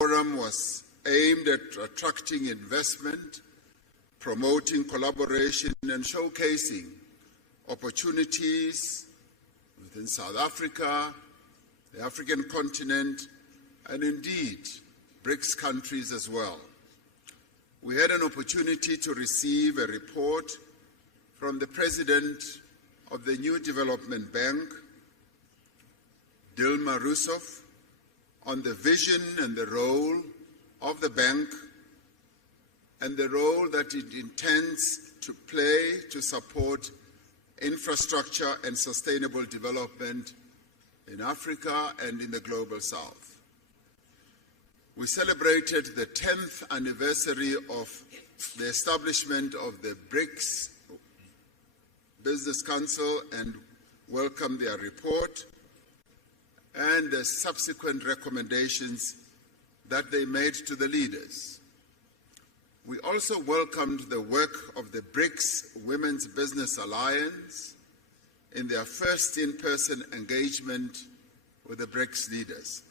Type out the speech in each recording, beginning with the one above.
forum was aimed at attracting investment, promoting collaboration, and showcasing opportunities within South Africa, the African continent, and indeed BRICS countries as well. We had an opportunity to receive a report from the President of the New Development Bank, Dilma Rousseff, on the vision and the role of the bank and the role that it intends to play to support infrastructure and sustainable development in Africa and in the Global South. We celebrated the 10th anniversary of the establishment of the BRICS Business Council and welcomed their report and the subsequent recommendations that they made to the leaders. We also welcomed the work of the BRICS Women's Business Alliance in their first in-person engagement with the BRICS leaders.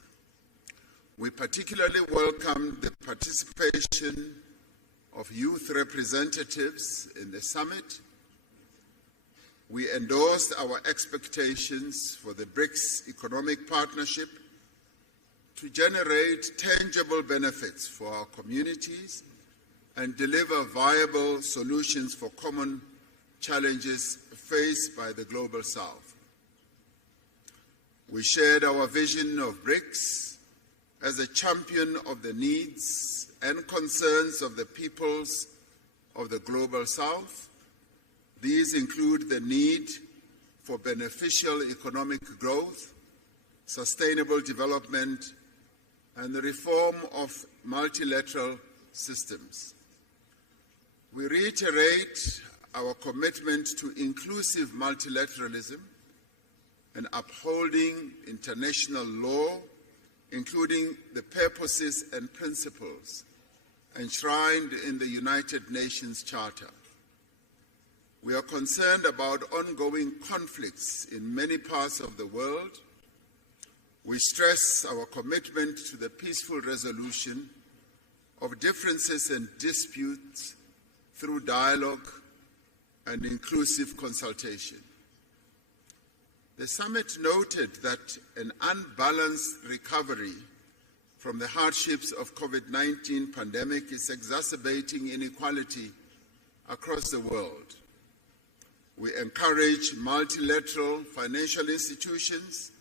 We particularly welcomed the participation of youth representatives in the summit. We endorsed our expectations for the BRICS economic partnership to generate tangible benefits for our communities and deliver viable solutions for common challenges faced by the Global South. We shared our vision of BRICS as a champion of the needs and concerns of the peoples of the Global South. These include the need for beneficial economic growth, sustainable development, and the reform of multilateral systems. We reiterate our commitment to inclusive multilateralism and upholding international law, including the purposes and principles enshrined in the United Nations Charter. We are concerned about ongoing conflicts in many parts of the world. We stress our commitment to the peaceful resolution of differences and disputes through dialogue and inclusive consultation. The summit noted that an unbalanced recovery from the hardships of COVID-19 pandemic is exacerbating inequality across the world. We encourage multilateral financial institutions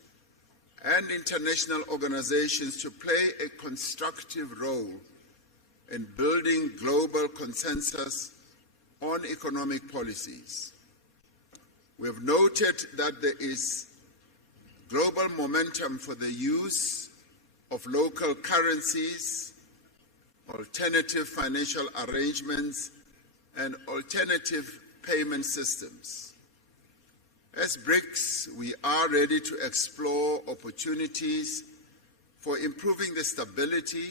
and international organizations to play a constructive role in building global consensus on economic policies. We have noted that there is global momentum for the use of local currencies, alternative financial arrangements, and alternative payment systems. As BRICS, we are ready to explore opportunities for improving the stability,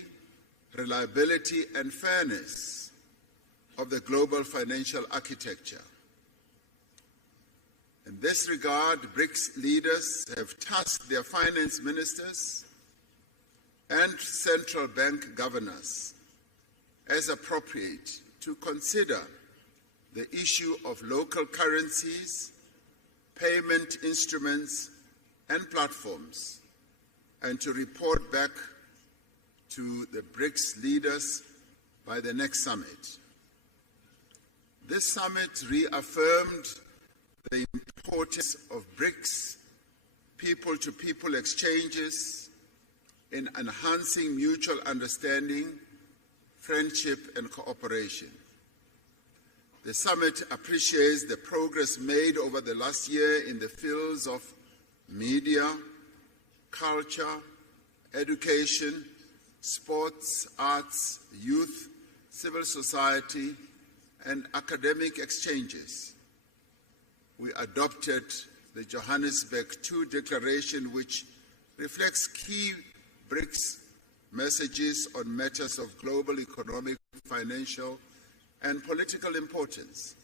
reliability, and fairness of the global financial architecture. In this regard, BRICS leaders have tasked their finance ministers and central bank governors, as appropriate, to consider the issue of local currencies, payment instruments, and platforms, and to report back to the BRICS leaders by the next summit. This summit reaffirmed the importance of BRICS people-to-people exchanges in enhancing mutual understanding, friendship, and cooperation. The summit appreciates the progress made over the last year in the fields of media, culture, education, sports, arts, youth, civil society, and academic exchanges. We adopted the Johannesburg II Declaration, which reflects key BRICS messages on matters of global economic, financial, and political importance.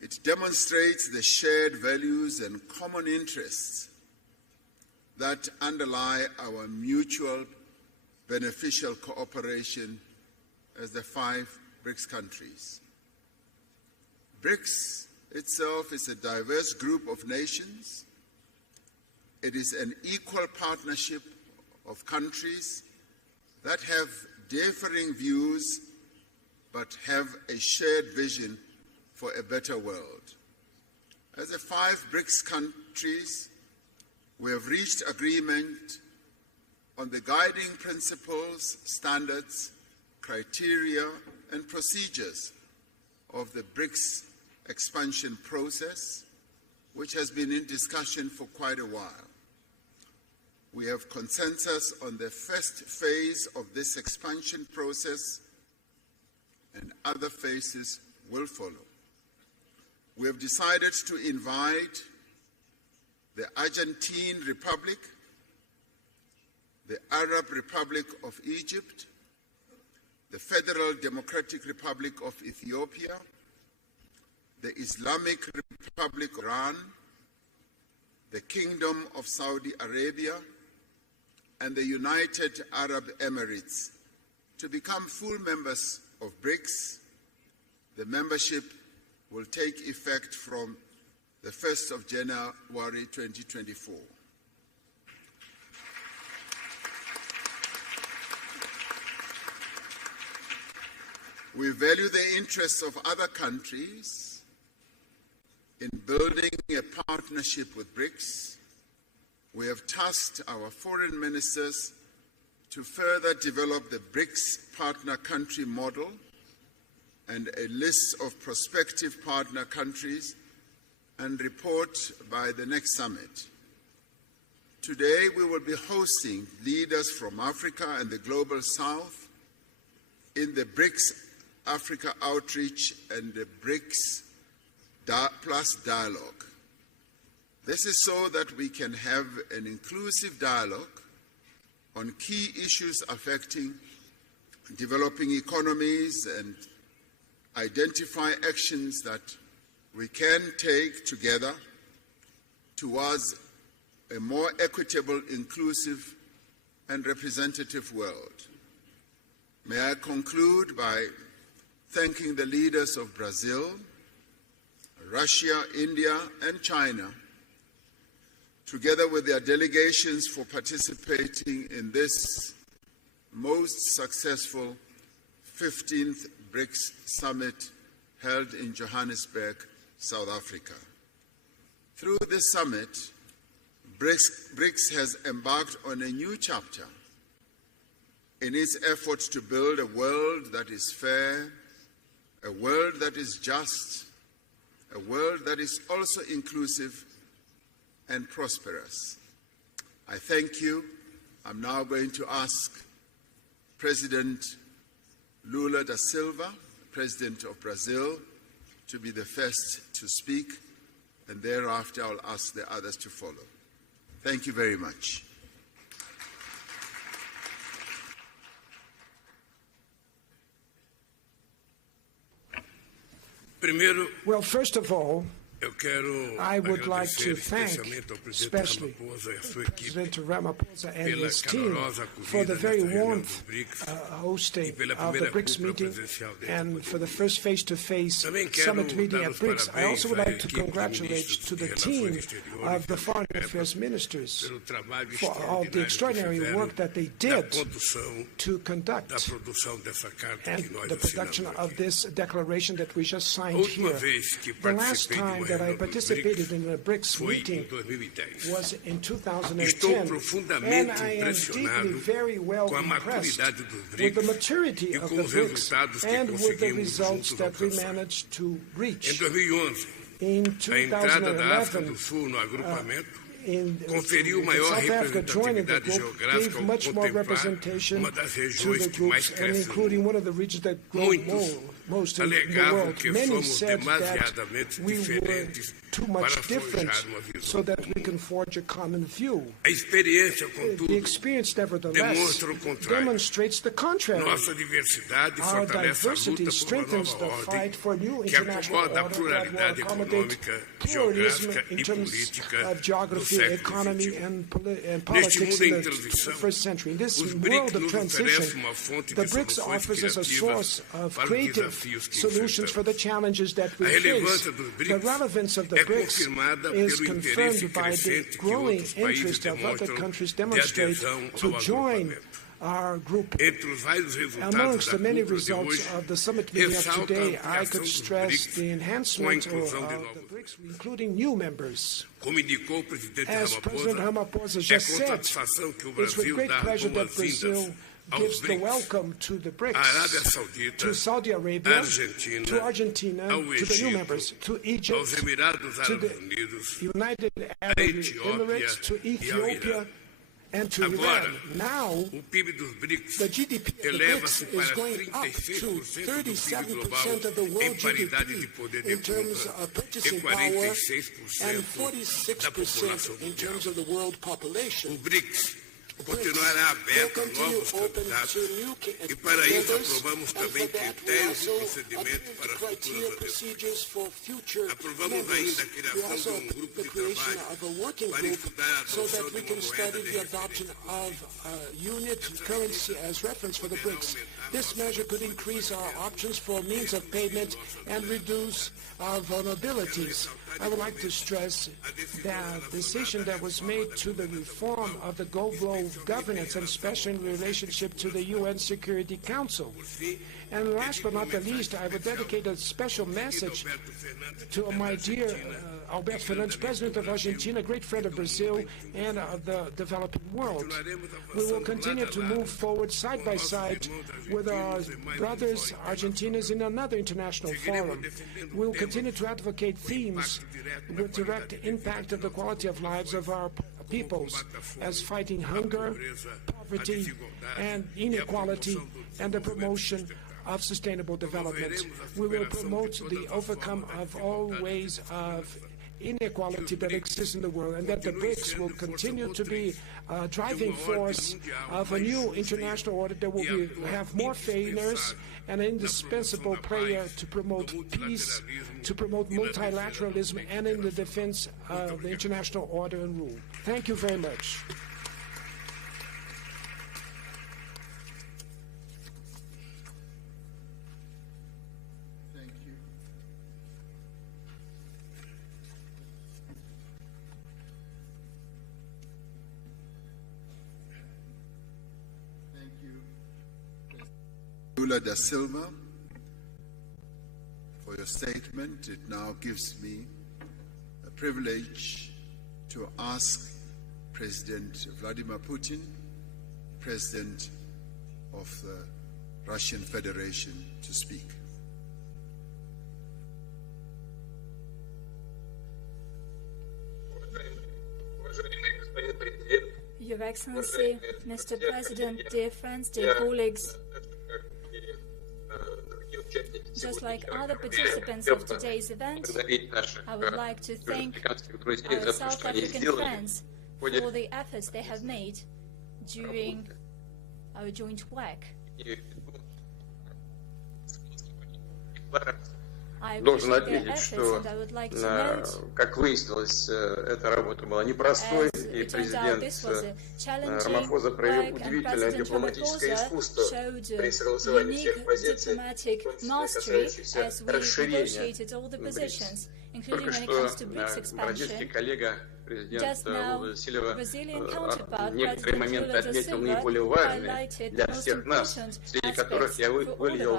It demonstrates the shared values and common interests that underlie our mutual beneficial cooperation as the 5 BRICS countries. BRICS itself is a diverse group of nations. It is an equal partnership of countries that have differing views but have a shared vision for a better world. As the 5 BRICS countries, we have reached agreement on the guiding principles, standards, criteria, and procedures of the BRICS expansion process, which has been in discussion for quite a while. We have consensus on the first phase of this expansion process, and other phases will follow. We have decided to invite the Argentine Republic, the Arab Republic of Egypt, the Federal Democratic Republic of Ethiopia, the Islamic Republic of Iran, the Kingdom of Saudi Arabia, and the United Arab Emirates to become full members of BRICS. The membership will take effect from the 1st of January 2024. We value the interests of other countries in building a partnership with BRICS. We have tasked our foreign ministers to further develop the BRICS partner country model and a list of prospective partner countries and report by the next summit. Today, we will be hosting leaders from Africa and the Global South in the BRICS Africa Outreach and the BRICS Plus Dialogue. This is so that we can have an inclusive dialogue on key issues affecting developing economies and identify actions that we can take together towards a more equitable, inclusive, and representative world. May I conclude by thanking the leaders of Brazil, Russia, India, and China, together with their delegations, for participating in this most successful 15th BRICS Summit held in Johannesburg, South Africa. Through this summit, BRICS has embarked on a new chapter in its efforts to build a world that is fair, a world that is just, a world that is also inclusive and prosperous. I thank you. I'm now going to ask President Lula da Silva, President of Brazil, to be the first to speak, and thereafter I'll ask the others to follow. Thank you very much. Well, first of all, I would like to thank especially President Ramaphosa and his team for the very warm hosting of the BRICS meeting and for the first face-to-face summit meeting at BRICS. I also would like to congratulate to the team of the foreign affairs ministers for all the extraordinary work that they did to conduct and the production of this declaration that we just signed here. The last time that I participated in a BRICS meeting was in 2010, and I am deeply, very well impressed with the maturity of the BRICS and with the results that we managed to reach. In 2011, South Africa joining the group gave much more representation to the groups, and including one of the regions that grew most in the world. Many said that we were too much different so that we can forge a common view. The experience, nevertheless, demonstrates the contrary. Our diversity strengthens the fight for new international order that will accommodate pluralism in terms of geography, economy, and politics in the 21st century. In this world of transition, the BRICS offers us a source of creative solutions for the challenges that we face. The relevance of the BRICS is confirmed by the growing interest of other countries demonstrate to join our group. Amongst the many results of the summit meeting of today, I could stress the enhancement of the BRICS, including new members. As President Ramaphosa just said, it's with great pleasure that Brazil gives the welcome to the BRICS, to Saudi Arabia, to Argentina, to the new members, to Egypt, to the United Arab Emirates, to Ethiopia, and to Iran. Now, the GDP of the BRICS is going up to 37% of the world GDP in terms of purchasing power and 46% in terms of the world population. BRICS will continue open to new members, and for that we also approve the criteria procedures for future members. We also approve the creation of a working group so that we can study the adoption of unit currency as reference for the BRICS. This measure could increase our options for means of payment and reduce our vulnerabilities. I would like to stress that the decision that was made to the reform of the global governance, and especially in relationship to the UN Security Council. And last but not the least, I would dedicate a special message to my dear Alberto Fernandes, President of Argentina, great friend of Brazil and of the developing world. We will continue to move forward side by side with our brothers Argentinians in another international forum. We will continue to advocate themes with direct impact of the quality of lives of our peoples, as fighting hunger, poverty, and inequality, and the promotion of sustainable development. We will promote the overcome of all ways of inequality that exists in the world, and that the BRICS will continue to be a driving force of a new international order that will have more fairness and an indispensable player to promote peace, to promote multilateralism, and in the defense of the international order and rule. Thank you very much. Lula da Silva, for your statement. It now gives me a privilege to ask President Vladimir Putin, President of the Russian Federation, to speak. Your Excellency, Mr. President, dear friends, dear colleagues, just like other participants of today's event, I would like to thank our South African friends for the efforts they have made during our joint work. I appreciate their efforts, and I would like to note, как выяснилось, эта работа была непростой, и президент Рамафоза проявил удивительное дипломатическое искусство при согласовании всех позиций, касающихся расширения BRICS. Только что бразильский коллега, президент Лула да Сильва, некоторые моменты отметил наиболее важные для всех нас, среди которых я выделил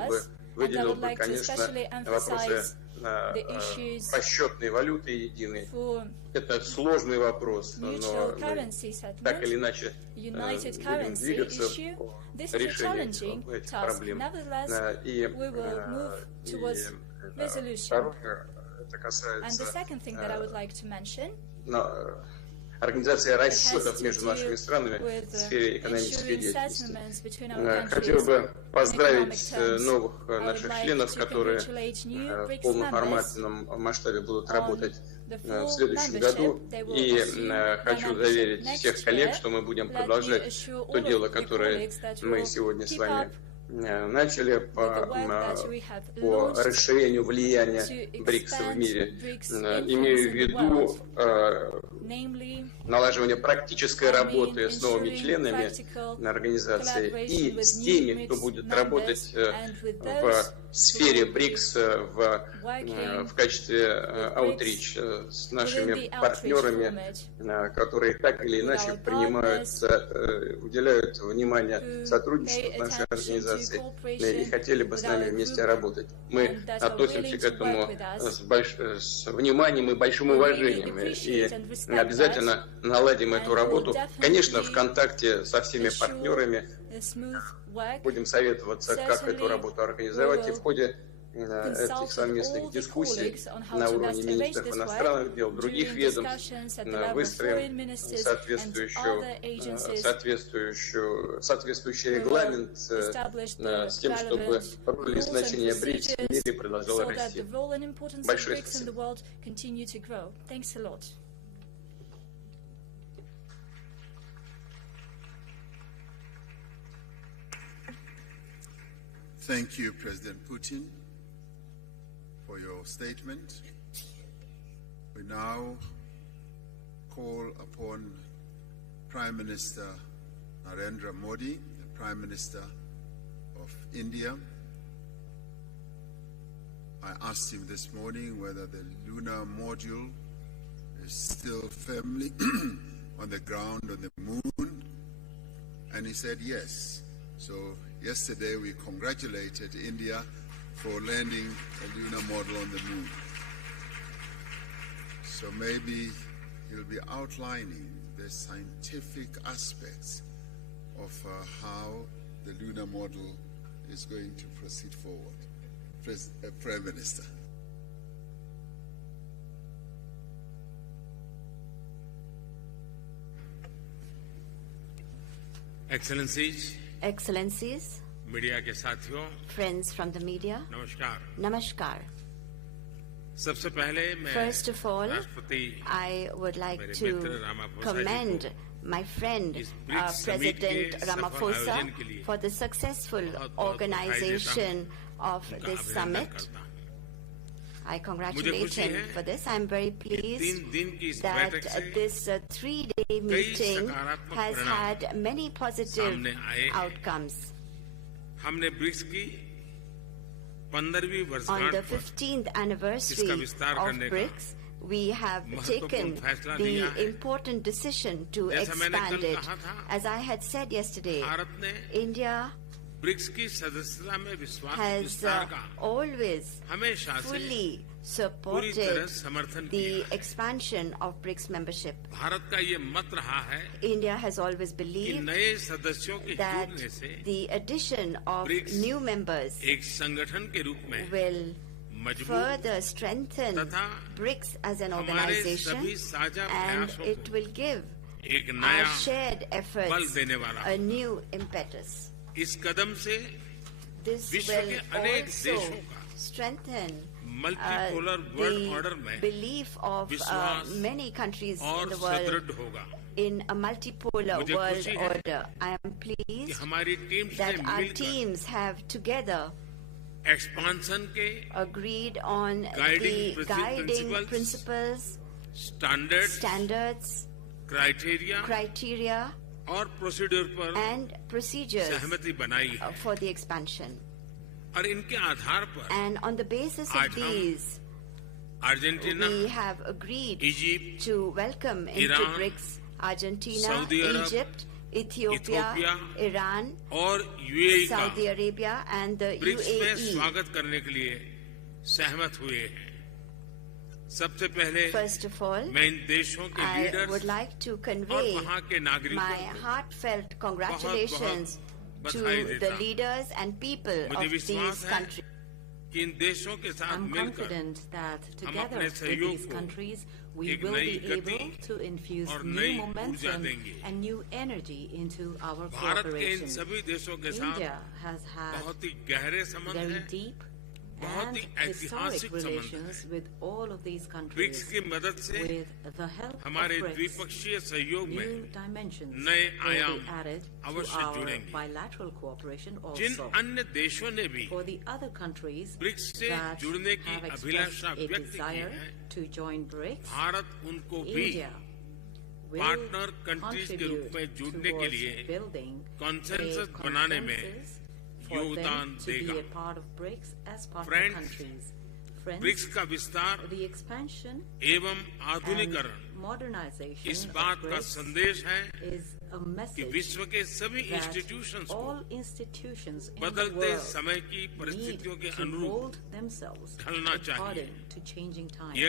бы, конечно, вопросы расчетной валюты единой. Это сложный вопрос, но так или иначе будем двигаться по решению этих проблем. И второе, это касается организация расчетов между нашими странами в сфере экономической деятельности. Хотел бы поздравить новых наших членов, которые в полноформатном масштабе будут работать в следующем году. И хочу заверить всех коллег, что мы будем продолжать то дело, которое мы сегодня с вами начали по расширению влияния БРИКС в мире. Имею в виду налаживание практической работы с новыми членами организации и с теми, кто будет работать в сфере БРИКС в качестве аутрич с нашими партнерами, которые так или иначе уделяют внимание сотрудничеству с нашей организацией и хотели бы с нами вместе работать. Мы относимся к этому с вниманием и большим уважением и обязательно наладим эту работу. Конечно, в контакте со всеми партнерами будем советоваться, как эту работу организовать, и в ходе этих совместных дискуссий на уровне министров иностранных дел, других ведомств выстроим соответствующий регламент с тем, чтобы роль и значение БРИКС в мире продолжало расти. Большое спасибо. Thank you, President Putin, for your statement. We now call upon Prime Minister Narendra Modi, the Prime Minister of India. I asked him this morning whether the lunar module is still firmly on the ground on the moon, and he said yes. So yesterday we congratulated India for landing a lunar model on the moon. So maybe he'll be outlining the scientific aspects of how the lunar model is going to proceed forward. Prime Minister. Excellencies, media के साथियों, friends from the media, नमस्कार। Namaskar. सबसे पहले मैं First of all, राष्ट्रपति I would like to commend my friend President Ramaphosa for the successful organization of this summit. I congratulate him for this. I am very pleased that this three-day meeting has had many positive outcomes. On the 15th anniversary of BRICS, we have taken the important decision to expand it. As I had said yesterday, India has always fully supported the expansion of BRICS membership. India has always believed that the addition of new members will further strengthen BRICS as an organization, and it will give our shared efforts a new impetus. This will also strengthen the belief of many countries in the world in a multipolar world order. I am pleased that our teams have together agreed on the guiding principles, standards, criteria and procedures for the expansion. And on the basis of these, we have agreed to welcome into BRICS Argentina, Egypt, Ethiopia, Iran, Saudi Arabia and the UAE. First of all, I would like to convey my heartfelt congratulations to the leaders and people of these countries. I'm confident that together with these countries, we will be able to infuse new momentum and new energy into our cooperation. India has had very deep and historic relations with all of these countries. With the help of BRICS, new dimensions will be added to our bilateral cooperation also. For the other countries that have expressed a desire to join BRICS, India will contribute towards building a consensus for them to be a part of BRICS as partner countries. Friends, the expansion and modernization of BRICS is a message that all institutions in the world need to mold themselves according to changing times.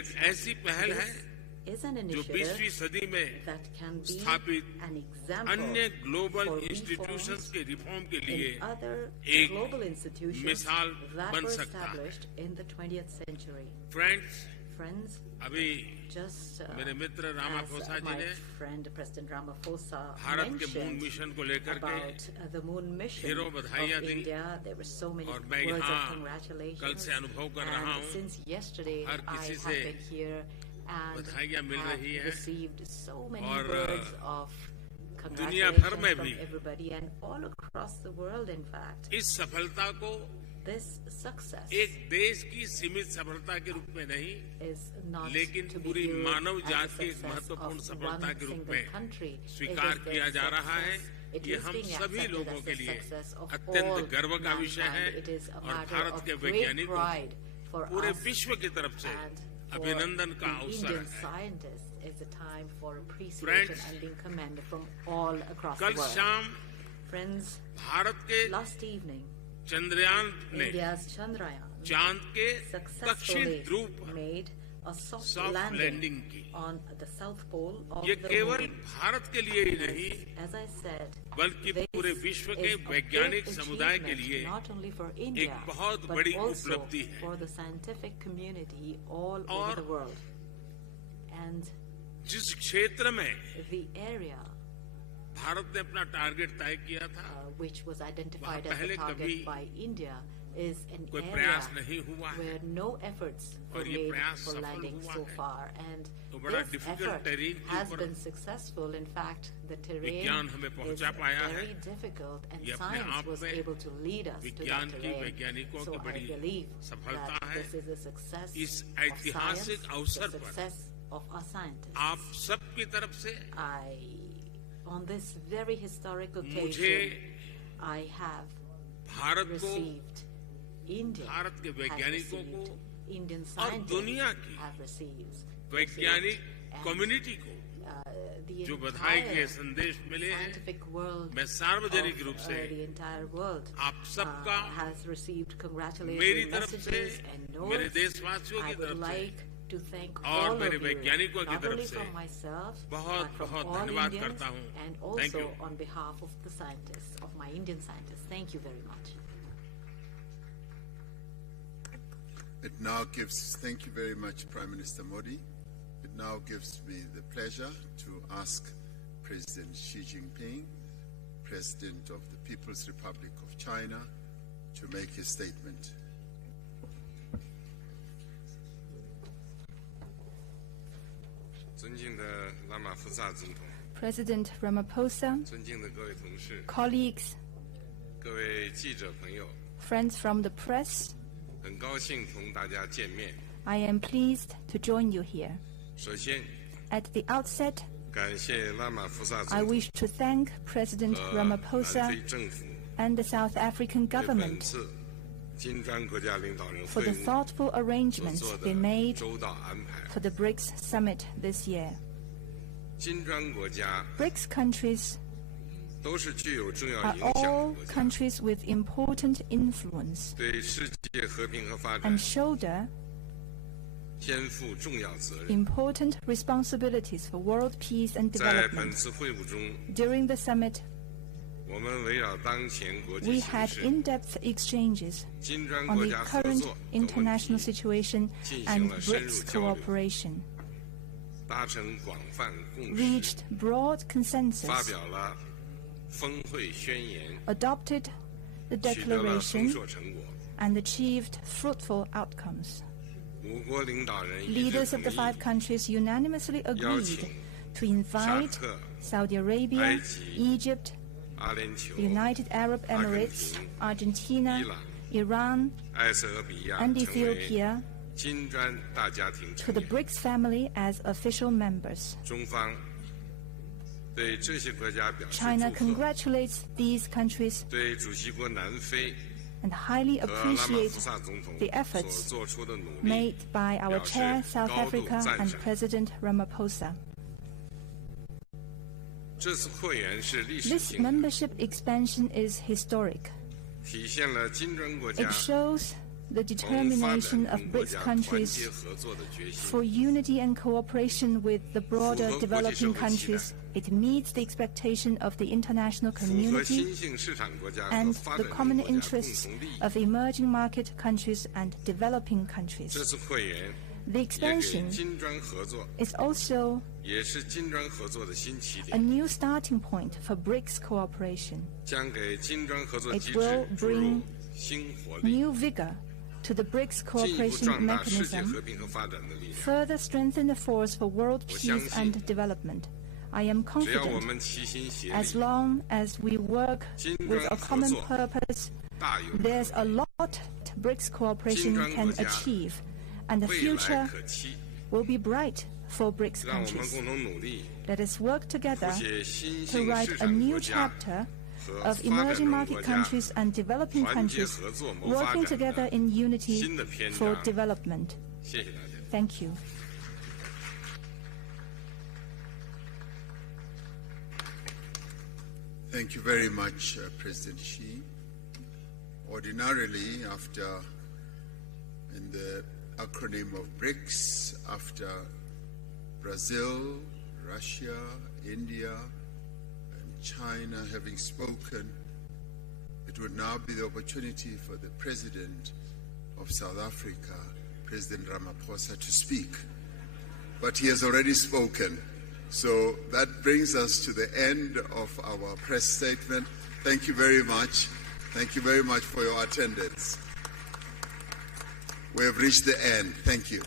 This is an initiative that can be an example for reforms in other global institutions that were established in the 20th century. Friends, just as my friend President Ramaphosa mentioned about the moon mission of India, there were so many words of congratulations. And since yesterday, I have been here and have received so many words of congratulations from everybody and all across the world, in fact. This success is not to be viewed as the success of one single country. It is being accepted as the success of all mankind. It is a matter of great pride for us and for the Indian scientists. It's a time for appreciation and being commended from all across the world. Friends, last evening, India's Chandrayaan successfully made a soft landing on the south pole of the moon. As I said, this is a big achievement not only for India, but also for the scientific community all over the world. And the area which was identified as a target by India is an area where no efforts were made for landing so far, and this effort has been successful. In fact, the terrain is very difficult, and science was able to lead us to that terrain. So I believe that this is a success of science, the success of our scientists. On this very historic occasion, I have received, India has received, Indian scientists have received, the entire scientific world the entire world has received congratulatory messages and notes. I would like to thank all of you, not only from myself, but from all Indians, and also on behalf of the scientists, of my Indian scientists. Thank you very much. Thank you very much, Prime Minister Modi. It now gives me the pleasure to ask President Xi Jinping, President of the People's Republic of China, to make his statement. President Ramaphosa, colleagues, friends from the press, I am pleased to join you here. At the outset, I wish to thank President Ramaphosa and the South African government for the thoughtful arrangements they made for the BRICS summit this year. BRICS countries are all countries with important influence and shoulder important responsibilities for world peace and development. During the summit, We had in-depth exchanges on the current international situation and BRICS cooperation, reached broad consensus, adopted the declaration, and achieved fruitful outcomes. Leaders of the 5 countries unanimously agreed to invite Saudi Arabia, Egypt, the United Arab Emirates, Argentina, Iran, and Ethiopia to the BRICS family as official members. China congratulates these countries and highly appreciates the efforts made by our chair, South Africa, and President Ramaphosa. This membership expansion is historic. It shows the determination of BRICS countries for unity and cooperation with the broader developing countries. It meets the expectation of the international community and the common interests of emerging market countries and developing countries. The expansion is also a new starting point for BRICS cooperation. It will bring new vigor to the BRICS cooperation mechanism, further strengthen the force for world peace and development. I am confident, as long as we work with a common purpose, there's a lot BRICS cooperation can achieve, and the future will be bright for BRICS countries. Let us work together to write a new chapter of emerging market countries and developing countries working together in unity for development. Thank you. Thank you very much, President Xi. Ordinarily, in the acronym of BRICS, after Brazil, Russia, India, and China having spoken, it would now be the opportunity for the President of South Africa, President Ramaphosa, to speak. But he has already spoken. So that brings us to the end of our press statement. Thank you very much. Thank you very much for your attendance. We have reached the end. Thank you.